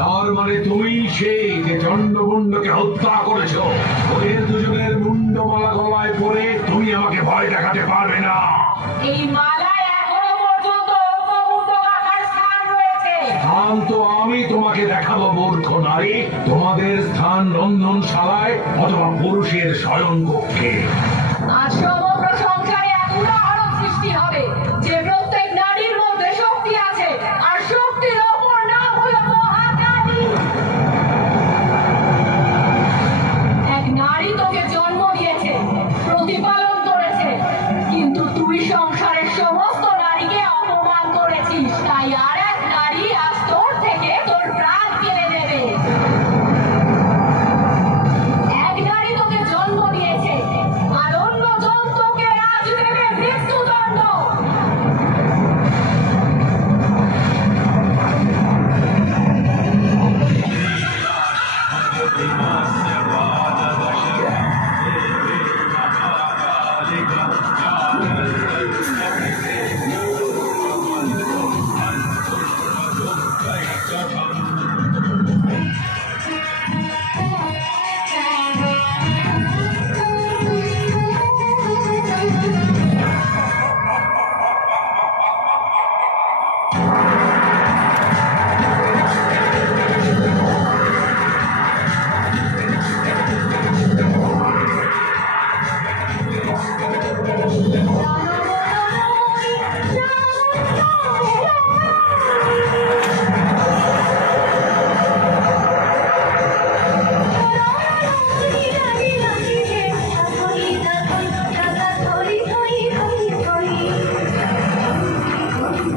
তার মানে তুমি সেই যে চন্ডগুণ্ডকে হত্যা করেছ ওদের দুজনের মুন্ডমালা গলায় পরে তুমি আমাকে ভয় দেখাতে পারবে না। এই তো আমি তোমাকে দেখাবো মূর্খ নারী। তোমাদের স্থান রন্ধনশালায় অথবা পুরুষের স্বয়ং কক্ষে আশ্রম প্রশংসায় এখনও সমস্ত নারীকে অপমান করেছিস। তাই আর এক নারী